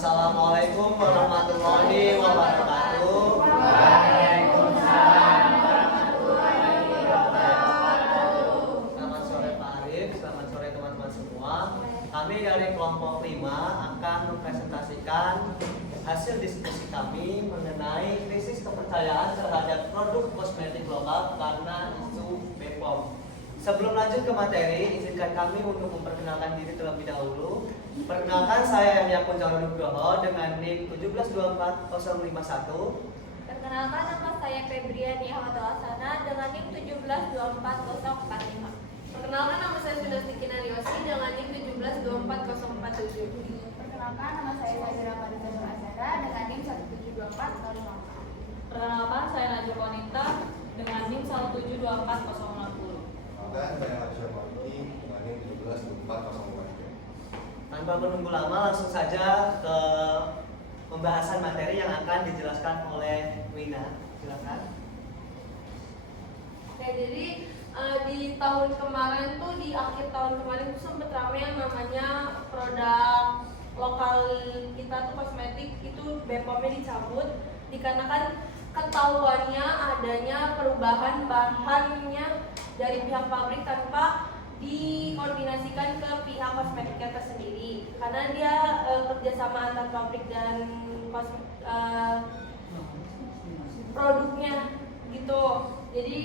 Assalamualaikum warahmatullahi wabarakatuh. Waalaikumsalam warahmatullahi wabarakatuh. Selamat sore Pak Arif, selamat sore teman-teman semua. Kami dari kelompok 5 akan mempresentasikan hasil diskusi kami mengenai krisis kepercayaan terhadap produk kosmetik lokal karena isu BPOM. Sebelum lanjut ke materi, izinkan kami untuk memperkenalkan diri terlebih dahulu. Perkenalkan, saya Yahya Punjaro Nugroho dengan NIM 1724051. Perkenalkan, nama saya Febriani Ahmad Alsana dengan NIM 1724045. Perkenalkan, nama saya Sudasti Kinariosi dengan NIM 1724047. Perkenalkan, nama saya Zahira Madita Nur Azhara dengan NIM 1724054. Perkenalkan, saya Najwa Konita dengan NIM 1724060. Dan saya Arsyad Mawati dengan NIM 1724053. Tanpa menunggu lama, langsung saja ke pembahasan materi yang akan dijelaskan oleh Wina. Silakan. Oke, jadi di tahun kemarin tuh, di akhir tahun kemarin tuh sempet rame yang namanya produk lokal kita tuh kosmetik itu BPOM-nya dicabut dikarenakan ketahuannya adanya perubahan bahannya dari pihak pabrik tanpa dikoordinasikan ke pihak kosmetiknya tersendiri, karena dia kerjasama antar pabrik dan produknya gitu. Jadi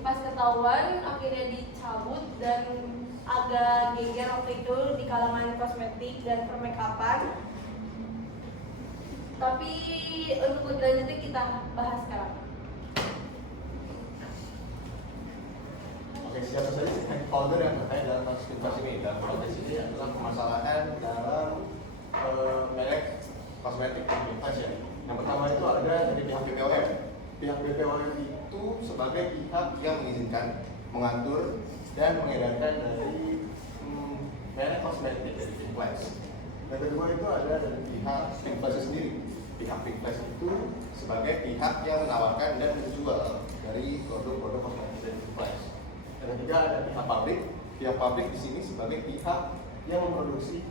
pas ketahuan akhirnya dicabut dan agak geger waktu itu di kalangan kosmetik dan permakeupan. Tapi untuk lebih lanjutnya kita bahas sekarang. Oke, siapa saja stakeholder yang terkait dalam kasus inflasi ini? Dalam konteks ini adalah permasalahan dalam merek kosmetik inflasi. Yang pertama itu ada dari pihak BPOM. Pihak BPOM itu sebagai pihak yang mengizinkan, mengatur, dan mengedarkan dari merek kosmetik dari Pinkflash. Yang kedua itu ada dari pihak Pinkflash sendiri. Pihak Pinkflash itu sebagai pihak yang menawarkan dan menjual dari produk-produk kosmetik dari Pinkflash. Yang ketiga ada pihak pabrik. Pihak pabrik di sini sebagai pihak yang memproduksi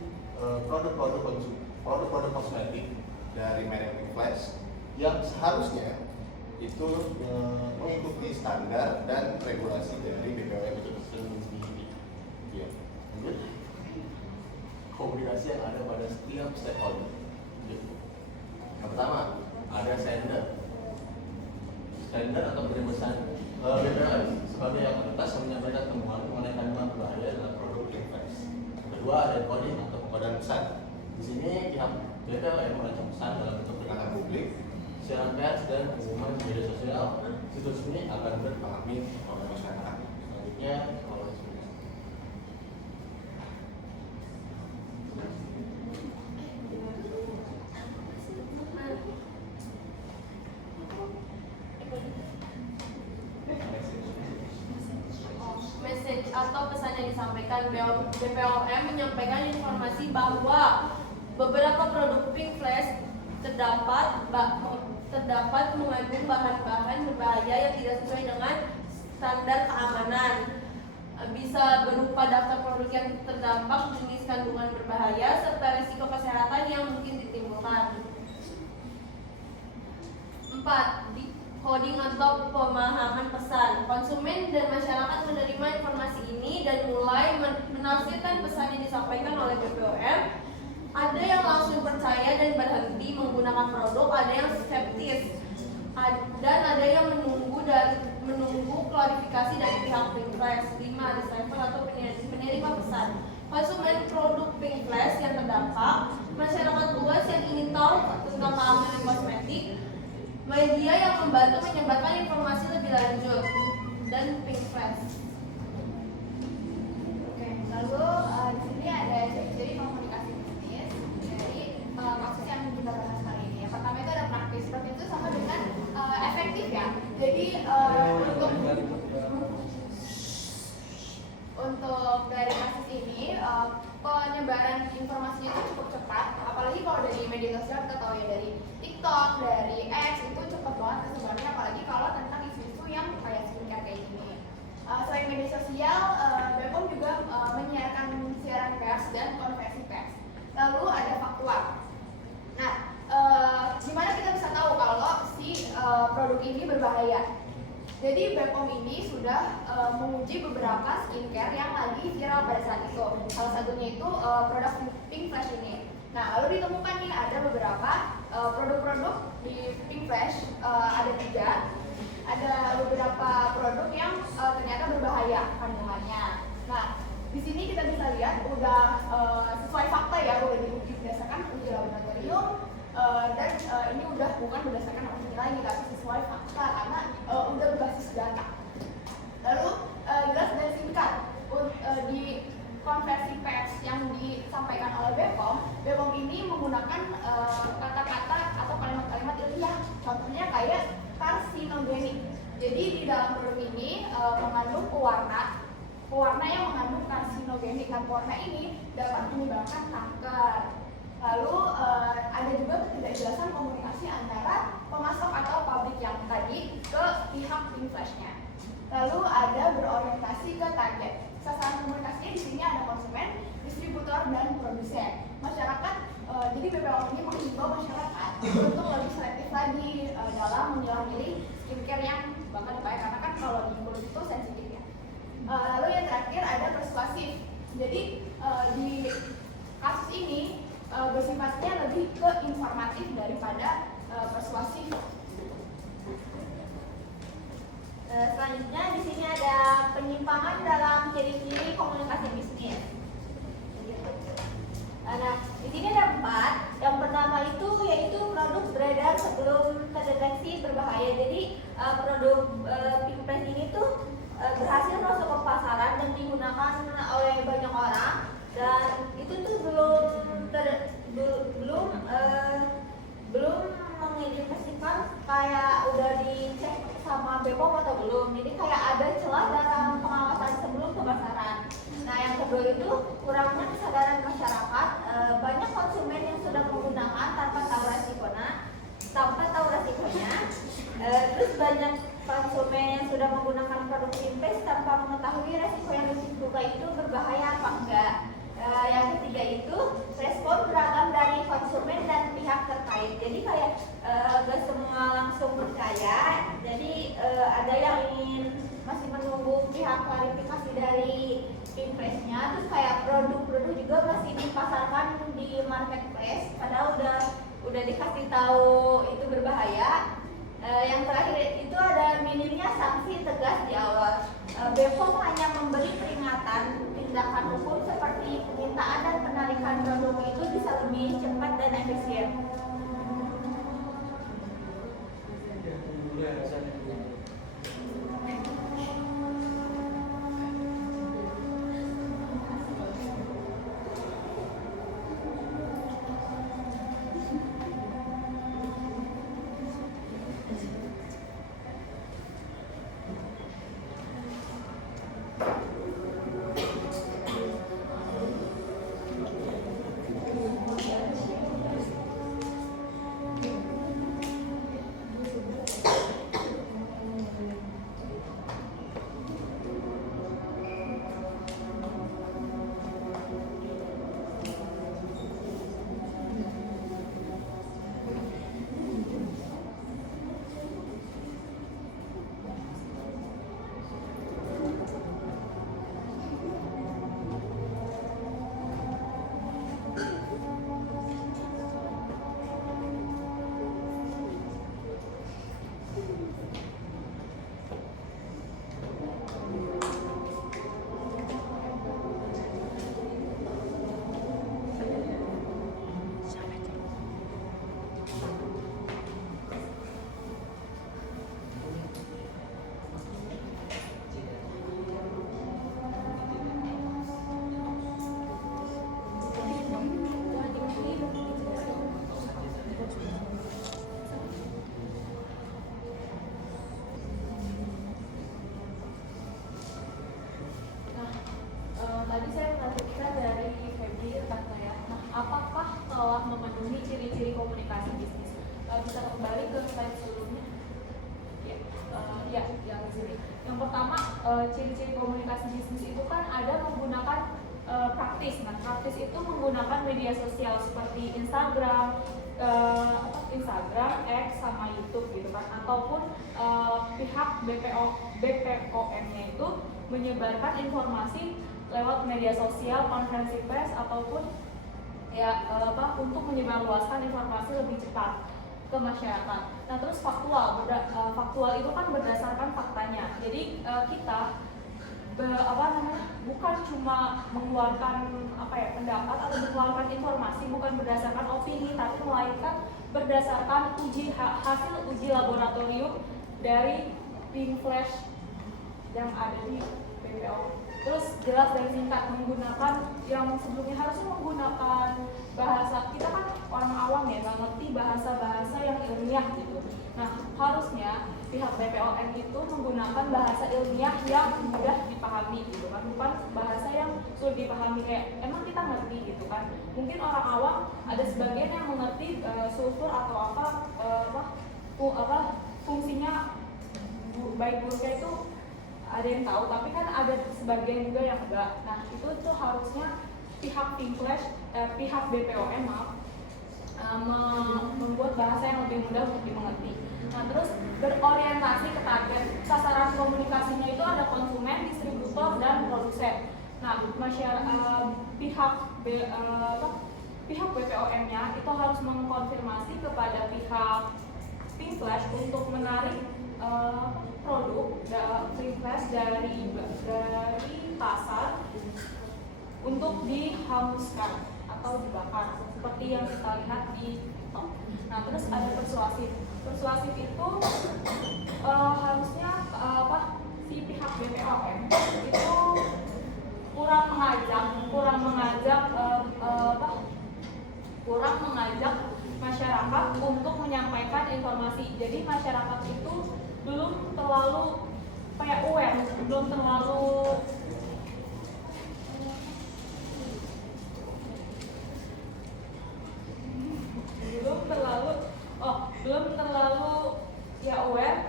produk-produk kosmetik dari merek Pinkflash yang seharusnya itu mengikuti standar dan regulasi dari BPOM itu sendiri. Ya, lanjut. Komunikasi yang ada pada setiap stakeholder. Yang pertama ada sender atau perusahaan BPOM sebagai yang atas yang menyampaikan temuan mengenai kandungan berbahaya dalam produk Pinkflash. Kedua ada coding atau pengkodean pesan. Di sini pihak BPOM merancang pesan dalam bentuk peringatan publik, siaran pers dan pengumuman di media sosial. Situs ini akan berpahami oleh masyarakat. Selanjutnya message atau pesan yang disampaikan. BPOM menyampaikan informasi bahwa beberapa produk Pinkflash terdapat mengandung bahan-bahan berbahaya yang tidak sesuai dengan standar keamanan. Bisa berupa daftar produk yang terdampak, jenis kandungan berbahaya, serta risiko kesehatan yang mungkin ditimbulkan. 4. Coding atau pemahaman pesan. Konsumen dan masyarakat menerima informasi ini dan mulai menafsirkan pesan yang disampaikan oleh BPOM. Ada yang langsung percaya dan berhenti menggunakan produk, ada yang skeptis, dan ada yang menunggu klarifikasi dari pihak Pinkflash. 5. Receiver atau penerima pesan. Konsumen produk Pinkflash yang terdampak, masyarakat luas yang ingin tahu tentang keamanan kosmetik, media yang membantu menyebarkan informasi lebih lanjut, dan Pinkflash. Oke, lalu di sini ada ciri-ciri komunikasi bisnis dari kasus yang kita bahas kali ini. Yang pertama itu ada praktis. Praktis itu sama dengan efektif ya. Jadi untuk dari kasus ini penyebaran informasinya itu cukup cepat. Apalagi kalau dari media sosial kita tahu ya, dari TikTok, dari X itu cepat banget kesebarannya. Apalagi kalau tentang isu-isu yang kayak skincare kayak gini. Selain media sosial, BPOM juga menyiarkan siaran pers dan konferensi pers. Lalu ada faktual. Jadi Bepom ini sudah menguji beberapa skincare yang lagi viral pada saat itu. Salah satunya itu produk Pink Flash ini. Nah, lalu ditemukan nih ada beberapa produk-produk di Pink Flash, ada 3. Ada beberapa produk yang ternyata berbahaya kandungannya. Nah, di sini kita bisa lihat udah sesuai fakta ya, udah diuji berdasarkan uji laboratorium. Dan ini udah bukan berdasarkan opini lagi, tapi sesuai fakta karena udah berbasis data. Lalu jelas dan singkat di konversi pers yang disampaikan oleh Bepom ini menggunakan kata-kata atau kalimat-kalimat ilmiah. Contohnya kayak karsinogenik. Jadi di dalam produk ini mengandung pewarna yang mengandung karsinogenik, dan pewarna ini dapat menyebabkan kanker. Lalu ada juga ketidakjelasan komunikasi antara pemasok atau pabrik yang tadi ke pihak Pink Flash-nya. Lalu ada berorientasi ke target. Sasaran komunikasinya di sini ada konsumen, distributor, dan produsen. Masyarakat, jadi BPOM ini menghimbau masyarakat untuk lebih selektif lagi dalam memilah-milih skincare yang bakal dipakai, karena kan kalau di kulit itu sensitif ya. Lalu yang terakhir ada persuasif. Jadi di kasus ini bersifatnya lebih ke informatif daripada persuasif. Selanjutnya di sini ada penyimpangan dalam ciri-ciri komunikasi bisnis. Nah, di sini ada 4. Yang pertama itu yaitu produk beredar sebelum terdeteksi berbahaya. Jadi produk Pink Flash ini tuh berhasil masuk ke pasaran dan digunakan oleh banyak orang, dan itu tuh belum mengindikasikan kayak udah dicek sama Bepom atau belum. Jadi kayak ada celah dalam pengawasan sebelum ke pasaran. Nah, yang kedua itu kurangnya kesadaran masyarakat. Banyak konsumen yang sudah menggunakan tanpa tahu resikonya. Terus banyak konsumen yang sudah menggunakan produk Pink Flash tanpa mengetahui resiko yang risiko itu berbahaya apa enggak. Yang ketiga itu respon beragam dari konsumen dan pihak terkait. Jadi kayak gak semua langsung percaya. Jadi ada yang ingin masih menunggu pihak klarifikasi dari Pink Flash-nya. Terus kayak produk-produk juga masih dipasarkan di marketplace, padahal udah dikasih tahu itu berbahaya. Yang terakhir itu ada minimnya sanksi tegas di awal. Bepom hanya memberi peringatan. Tindakan hukum seperti penyitaan dan penarikan produk itu bisa lebih cepat dan efisien. Tadi saya melanjutkan dari Febri rekan saya. Nah, apakah telah memenuhi ciri-ciri komunikasi bisnis? Bisa kembali ke slide sebelumnya? Ya, yang di sini. Yang pertama, ciri-ciri komunikasi bisnis itu kan ada menggunakan praktis. Nah, praktis itu menggunakan media sosial seperti Instagram, Instagram, X, sama YouTube gitu kan, ataupun pihak BPOM-nya itu menyebarkan informasi lewat media sosial, konferensi pers, ataupun ya untuk menyebarluaskan informasi lebih cepat ke masyarakat. Nah terus faktual itu kan berdasarkan faktanya. Jadi kita bukan cuma mengeluarkan pendapat atau mengeluarkan informasi bukan berdasarkan opini, tapi melainkan berdasarkan hasil uji laboratorium dari pink flash yang ada di BPOM. Terus jelas dan singkat, menggunakan yang sebelumnya harusnya menggunakan bahasa, kita kan orang awam ya, nggak ngerti bahasa-bahasa yang ilmiah gitu. Nah harusnya pihak BPOM itu menggunakan bahasa ilmiah yang mudah dipahami gitu kan, bukan bahasa yang sulit dipahami kayak emang kita ngerti gitu kan. Mungkin orang awam ada sebagian yang mengerti sulfur atau fungsinya baik buruknya itu ada yang tahu, tapi kan ada sebagian juga yang enggak. Nah itu tuh harusnya pihak pihak BPOM membuat bahasa yang lebih mudah untuk dimengerti. Nah terus berorientasi ke target, sasaran komunikasinya itu ada konsumen, distributor, dan produsen. Nah pihak BPOM-nya itu harus mengkonfirmasi kepada pihak Pink Flash untuk menarik produk Pink Flash dari pasar untuk dihanguskan atau dibakar seperti yang kita lihat di TikTok. Nah terus ada persuasif itu harusnya si pihak BPOM itu kurang mengajak masyarakat untuk menyampaikan informasi. Jadi masyarakat itu belum terlalu aware, belum terlalu aware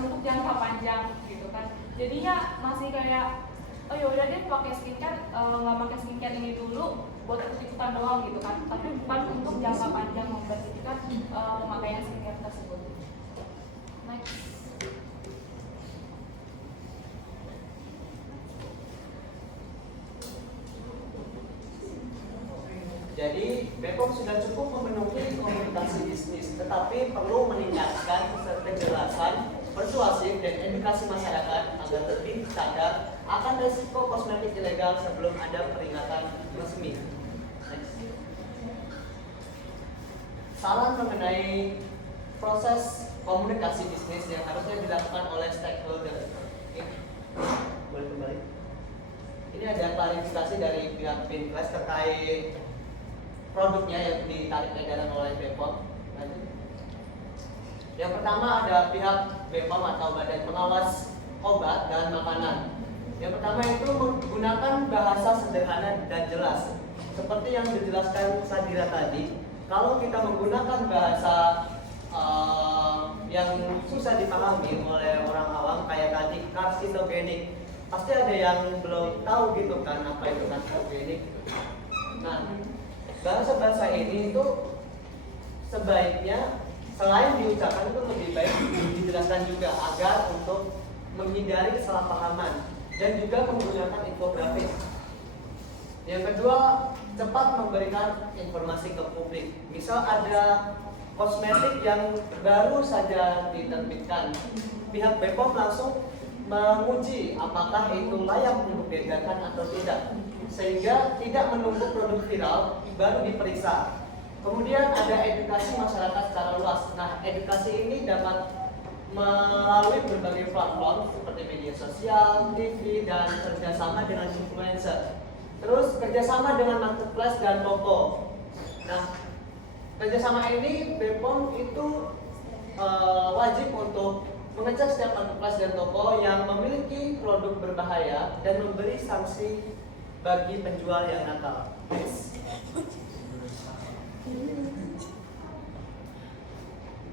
untuk jangka panjang gitu kan. Jadinya masih kayak oh yaudah deh pakai skincare, nggak pakai skincare ini dulu buat ikut-ikutan doang gitu kan, tapi bukan untuk jangka panjang memperhatikan pemakaian skincare tersebut. Next. Jadi BPOM sudah cukup memenuhi komunikasi bisnis, tetapi perlu meningkatkan kejelasan, persuasif, dan edukasi masyarakat agar lebih sadar akan risiko kosmetik ilegal sebelum ada peringatan resmi. Saran mengenai proses komunikasi bisnis yang harusnya dilakukan oleh stakeholder. Boleh kembali? Ini ada klarifikasi dari pihak Pink Flash terkait produknya yang ditarik edaran oleh BPOM. Yang pertama ada pihak BPOM atau Badan Pengawas Obat dan Makanan. Yang pertama itu menggunakan bahasa sederhana dan jelas. Seperti yang dijelaskan Sadira tadi, kalau kita menggunakan bahasa yang susah dipahami oleh orang awam kayak tadi karsinogenik, pasti ada yang belum tahu gitu kan apa itu karsinogenik. Nah, bahasa-bahasa ini itu sebaiknya selain diucapkan itu lebih baik dijelaskan juga agar untuk menghindari kesalahpahaman dan juga menggunakan infografis. Yang kedua, cepat memberikan informasi ke publik. Misal ada kosmetik yang baru saja diterbitkan, pihak BPOM langsung menguji apakah itu layak untuk diedarkan atau tidak, sehingga tidak menunggu produk viral baru diperiksa. Kemudian ada edukasi masyarakat secara luas. Nah, edukasi ini dapat melalui berbagai platform seperti media sosial, TV, dan kerjasama dengan influencer. Terus kerjasama dengan marketplace dan toko. Nah, kerjasama ini BPOM itu wajib untuk mengecek setiap marketplace dan toko yang memiliki produk berbahaya dan memberi sanksi bagi penjual yang nakal.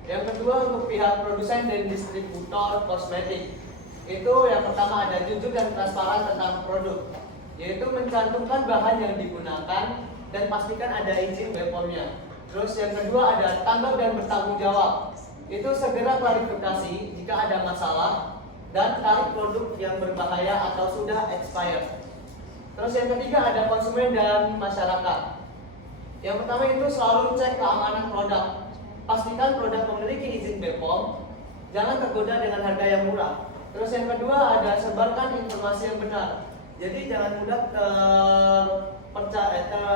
Yang kedua, untuk pihak produsen dan distributor kosmetik, itu yang pertama ada jujur dan transparan tentang produk, yaitu mencantumkan bahan yang digunakan dan pastikan ada izin BPOM-nya. Terus yang kedua ada tanggap dan bertanggung jawab. Itu segera klarifikasi jika ada masalah dan tarik produk yang berbahaya atau sudah expired. Terus yang ketiga ada konsumen dan masyarakat. Yang pertama itu selalu cek keamanan produk. Pastikan produk memiliki izin BPOM. Jangan tergoda dengan harga yang murah. Terus yang kedua ada sebarkan informasi yang benar. Jadi jangan mudah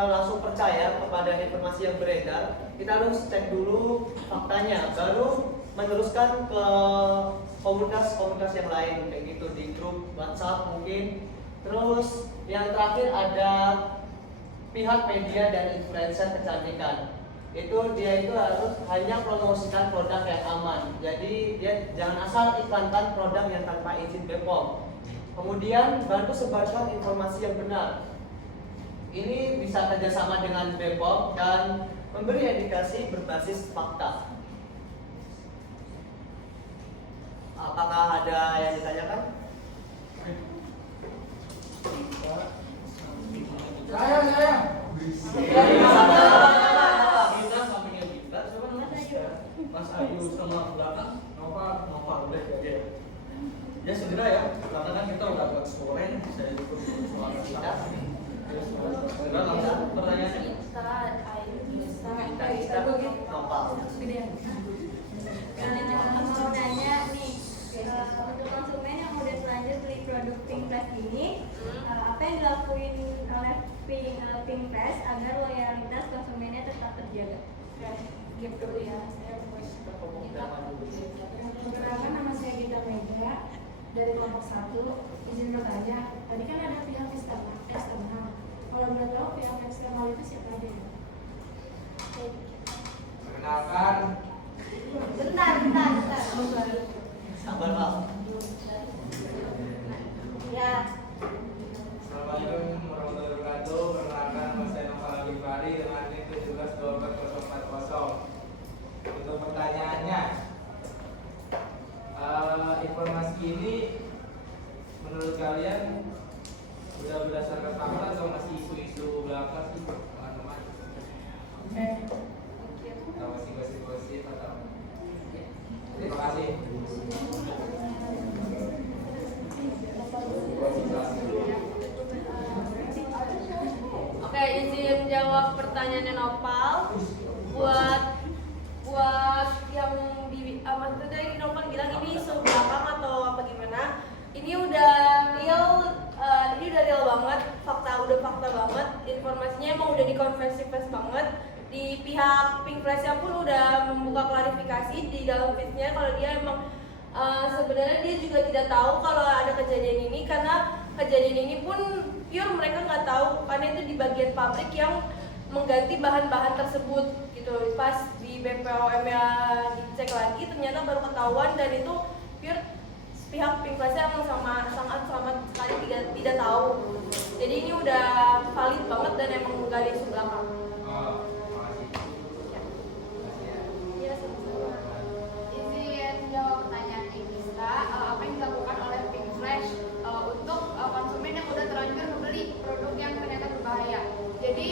langsung percaya kepada informasi yang beredar. Kita harus cek dulu faktanya, baru meneruskan ke komunitas-komunitas yang lain, kayak gitu di grup WhatsApp mungkin. Terus yang terakhir ada pihak media dan influencer kecantikan. Dia itu harus hanya promosikan produk yang aman. Jadi dia jangan asal iklankan produk yang tanpa izin BPOM. Kemudian bantu sebarkan informasi yang benar. Ini bisa kerjasama dengan BPOM dan memberi edukasi berbasis fakta. Apakah ada yang ditanyakan? Saya. Mas Ayu sama belakang Nova udah aja. Ya segera ya, karena kan kita udah agak sore nih. Saya ikut soal kita. Segera langsung pertanyaannya. Nopal. Mau nanya nih, untuk konsumen yang udah terlanjur beli produk Pinkfresh ini, apa yang dilakuin oleh Pinkfresh agar loyalitas konsumennya tetap terjaga? Gitu ya, perkenalkan nama saya Gita Mega dari kelompok 1. Izin bertanya, tadi kan ada pihak eksternal. Kalau boleh tahu pihak eksternal itu siapa aja ya? Perkenalkan. Bentar. Sabar Pak. Ya, Assalamualaikum warahmatullahi wabarakatuh. Perkenalkan nama saya Nova Bifari dengan NIK 1712040. Untuk pertanyaannya, informasi ini menurut kalian sudah berdasarkan fakta atau masih isu-isu belaka sih teman-teman? Atau masih gosip-gosip atau? Terima kasih. Oke, izin jawab pertanyaannya Nopal. Buat yang maksudnya Nopal bilang ini isu belakang atau apa gimana? Ini udah real banget, udah fakta banget. Informasinya emang udah dikonversi pers banget. Di pihak Pinkfresh pun udah membuka klarifikasi di dalam feed-nya kalau dia emang sebenarnya dia juga tidak tahu kalau ada kejadian ini, karena kejadian ini pun pure mereka nggak tahu karena itu di bagian pabrik yang mengganti bahan-bahan tersebut gitu. Pas di BPOM ya dicek lagi ternyata baru ketahuan, dan itu pure pihak Pinkfresh emang sangat sekali tidak tahu. Jadi ini udah valid banget dan emang nggak ada isu belakang. ya sama-sama. Izin jawab pertanyaan Inista, apa yang dilakukan oleh Pinkfresh untuk konsumen yang udah terlanjur membeli produk yang ternyata berbahaya. Jadi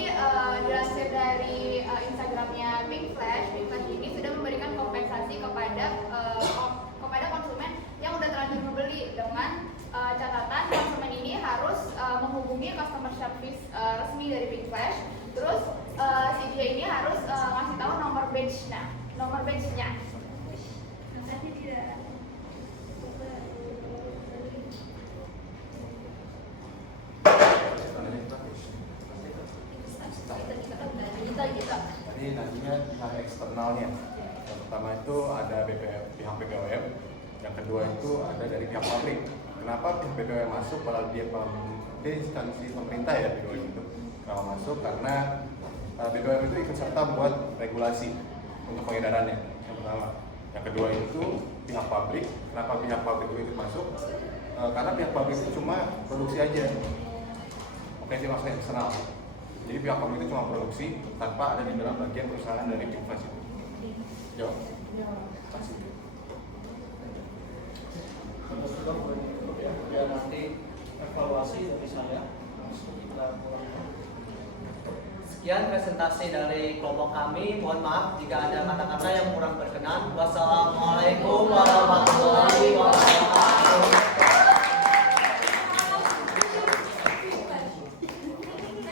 dilansir dari Instagramnya Pinkfresh ini sudah memberikan kompensasi kepada konsumen yang udah terlanjur membeli dengan catatan konsumen ini harus menghubungi customer service resmi dari Pinkfresh. Terus si dia ini harus ngasih tahu nomor badge-nya. Nanti tidak. Kita. Ini nantinya pihak eksternalnya. Yang pertama itu ada pihak BPOM, yang kedua itu ada dari pihak pabrik. Kenapa pihak BPOM masuk? Padahal dia instansi pemerintah ya BPOM itu. Kenapa masuk? Karena BPOM itu ikut serta buat regulasi untuk pengedarannya. Yang pertama. Yang kedua itu pihak pabrik. Kenapa pihak pabrik itu ikut masuk? Karena pihak pabrik itu cuma produksi aja. Oke, itu maksudnya eksternal. Jadi pihak pabrik itu cuma produksi tanpa ada di dalam bagian perusahaan dari Pinkfresh itu. Jawab. Kasih. Sudah boleh ditutup ya, biar nanti evaluasi dari saya. Sekian. Sekian presentasi dari kelompok kami. Mohon maaf jika ada kata-kata yang kurang berkenan. Wassalamualaikum warahmatullahi wabarakatuh.